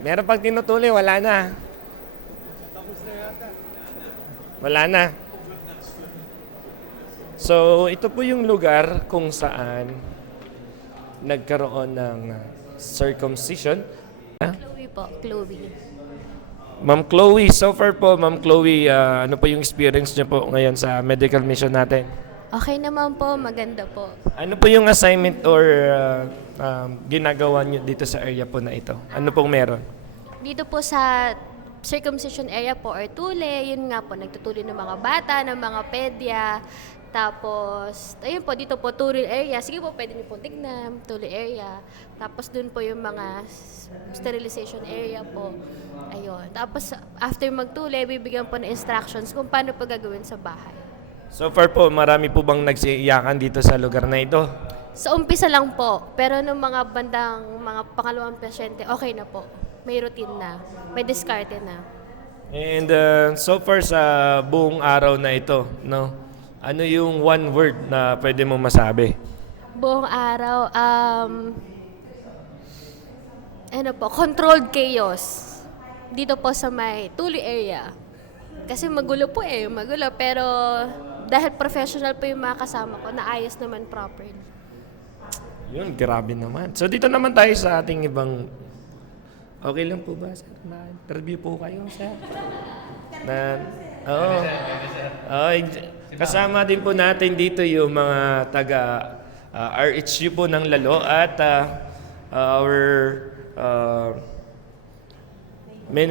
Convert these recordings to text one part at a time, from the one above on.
Meron pang tinutuli, wala na. Wala na. So, ito po yung lugar kung saan nagkaroon ng circumcision. Chloe po, Chloe. Ma'am Chloe, so far po, Ma'am Chloe, ano po yung experience niyo po ngayon sa medical mission natin? Okay naman po, maganda po. Ano po yung assignment or ginagawa niyo dito sa area po na ito? Ano pong meron? Dito po sa circumcision area po or tule, yun nga po, nagtutuli ng mga bata, ng mga pedya. Tapos, ayun po, dito po, tule area. Sige po, pwede niyo po tignan, tule area. Tapos dun po yung mga sterilization area po. Ayun. Tapos, after magtule, bibigyan po ng instructions kung paano po gagawin sa bahay. So far po, marami po bang nagsiiyakan dito sa lugar na ito? Sa umpisa lang po, pero nung mga bandang, mga pangalawang pasyente, okay na po. May routine na, may diskarte na. And so far sa buong araw na ito, no? Ano yung one word na pwede mo masabi? Buong araw, ano po, controlled chaos. Dito po sa may Tuli area. Kasi magulo po magulo. Pero dahil professional po yung mga kasama ko, naayos naman properly. Yun, grabe naman. So dito naman tayo sa ating ibang... Okay lang po ba, sir? Na-interview po kayo, sir? Oo. Oh, kasama din po natin dito yung mga taga RHU po ng Lalo at our men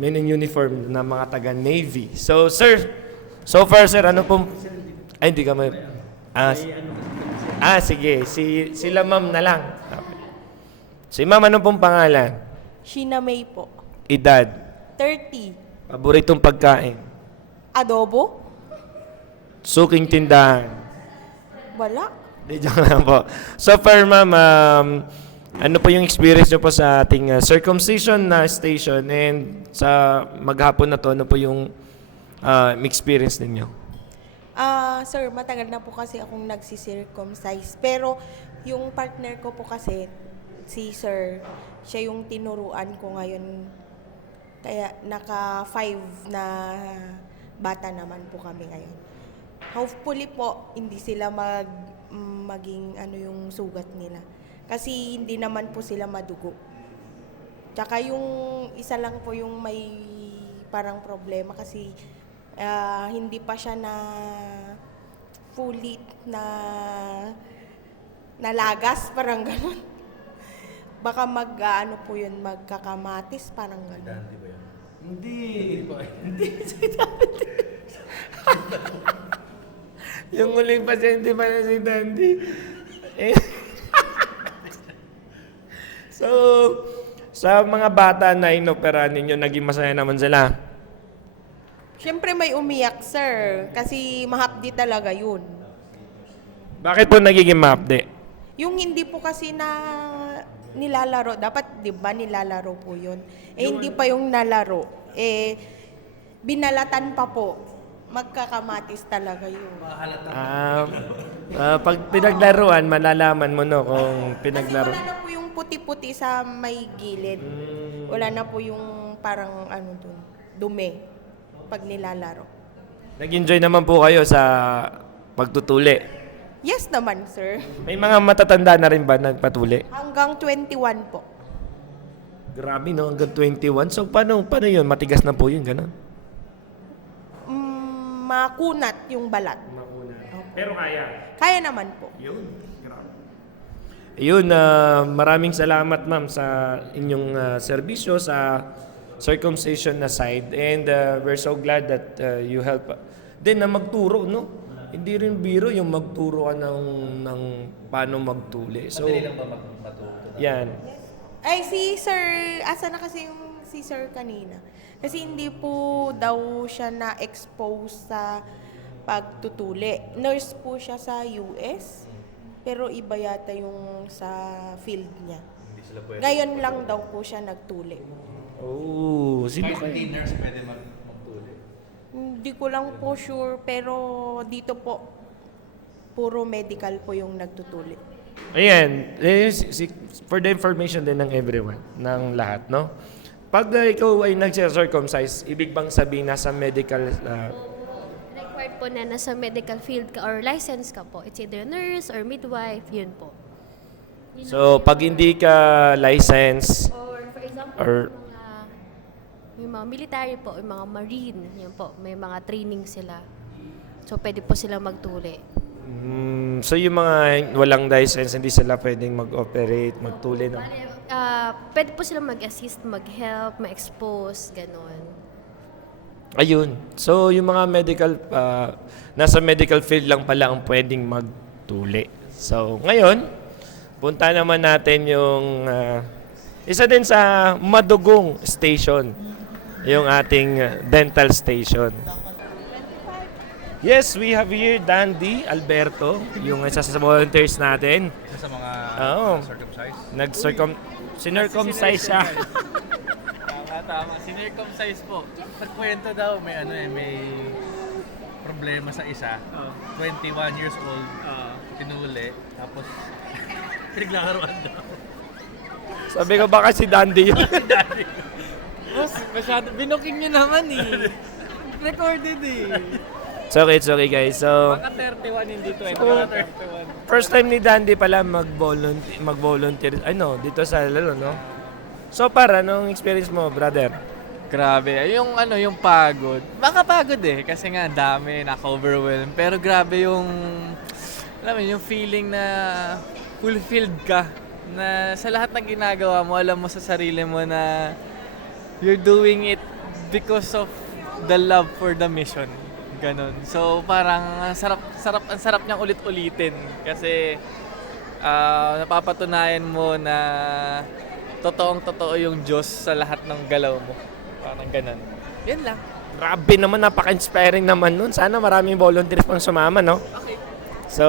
in uniform na mga taga Navy. So, sir, so far, sir, ano pong... Ay, hindi ka may... Sige. Sila ma'am na lang. Okay. Si ma'am, ano pong pangalan? Sheena May po. Edad? 30. Paboritong pagkain? Adobo? Suking tindahan? Wala. Di, joke lang po. So far, ma'am, ano po yung experience nyo po sa ating circumcision na station and sa maghapon na to, ano po yung experience ninyo? Sir, matagal na po kasi akong nagsisircumcise. Pero yung partner ko po kasi, si Sir, siya yung tinuruan ko ngayon. Kaya naka 5 na bata naman po kami ngayon. Hopefully po, hindi sila maging ano yung sugat nila. Kasi hindi naman po sila madugo. Tsaka yung isa lang po yung may parang problema kasi hindi pa siya na fully na nalagas, parang ganun. Baka ano po yun, magkakamatis, parang ganun. Dandy ba yun? Hindi. Hindi. Yung muling pasyente pa na si Dandy. So, sa mga bata na inoperahan ninyo, naging masaya naman sila? Siyempre may umiyak, sir. Kasi mahapdi talaga yun. Bakit po nagiging maapde? Yung hindi po kasi na nilalaro, dapat 'di ba nilalaro po 'yun. Hindi pa yung nalaro. Binalatan pa po. Magkakamatis talaga 'yun. Pag pinaglaruan, malalaman mo no kung Kasi pinaglaro. wala na po yung puti-puti sa may gilid. Wala na po yung parang ano dun, dumi pag nilalaro. Nag-enjoy naman po kayo sa pagtutuli. Yes naman, sir. May mga matatanda na rin ba nagpatuli? Hanggang 21 po. Grabe no, hanggang 21. So paano yun? Matigas na po yun, ganun? Makunat yung balat. Pero kaya. Kaya naman po. Yun, grabe. Yun, maraming salamat ma'am sa inyong serbisyo sa circumcision na side and we're so glad that you help din na magturo, no? Hindi rin biro yung magturo ka ng paano magtuli. So, Madali lang ba matuto? yan. Ay, si Sir, asa na kasi yung si Sir kanina. Kasi hindi po daw siya na-expose sa pagtutuli. Nurse po siya sa US, pero iba yata yung sa field niya. Hindi sila pwede. Ngayon lang daw po siya nagtuli. Oh, sino Kahit kayo? hindi nurse pwede magtuli. Hindi ko lang po sure, pero dito po, puro medical po yung nagtutuli. Ayan, for the information din ng everyone, ng lahat, no? Pag ikaw ay nag-circumcise, ibig bang sabihin nasa medical Required po na nasa medical field ka or license ka po. It's either nurse or midwife, yun po. So, pag hindi ka license, Or for example, Or- yung mga military po, yung mga marine, yun po, may mga training sila. So, pwede po sila magtuli. so yung mga walang license, hindi sila pwedeng mag-operate, magtuli, no? Bale, pwede po sila mag-assist, mag-help, ma-expose, ganon. Ayun. So, yung mga medical, nasa medical field lang pala ang pwedeng magtuli. So, ngayon, punta naman natin yung isa din sa madugong station, yung ating dental station. Yes, we have here Dandy Alberto, yung isa sa volunteers natin. Sa mga Oo. circumcised. Sinircumcise siya. Tama. Sinircumcise po. Pagkwento daw, may problema sa isa. 21 years old, tinuli. Tapos, pinaglakaroan daw. Sabi ko baka si Dandy yun. Boss, masyado, binuking nyo naman eh. Recorded eh. It's okay guys. So, Baka 31 hindi 20. So, Baka 31. first time ni Dandy pala mag-volunteer dito sa lalo, no? So, anong experience mo, brother? Grabe, yung pagod. Baka pagod eh, kasi nga dami, naka-overwhelm. Pero grabe yung, alam mo, yung feeling na fulfilled ka. Na sa lahat ng ginagawa mo, alam mo sa sarili mo na you're doing it because of the love for the mission. Ganon. So parang ang sarap niyang ulit-ulitin kasi napapatunayan mo na totoong-totoo yung Diyos sa lahat ng galaw mo. Parang ganon. Yan lang. Grabe naman, napaka-inspiring naman nun. Sana maraming volunteers pang sumama, no? Okay. So,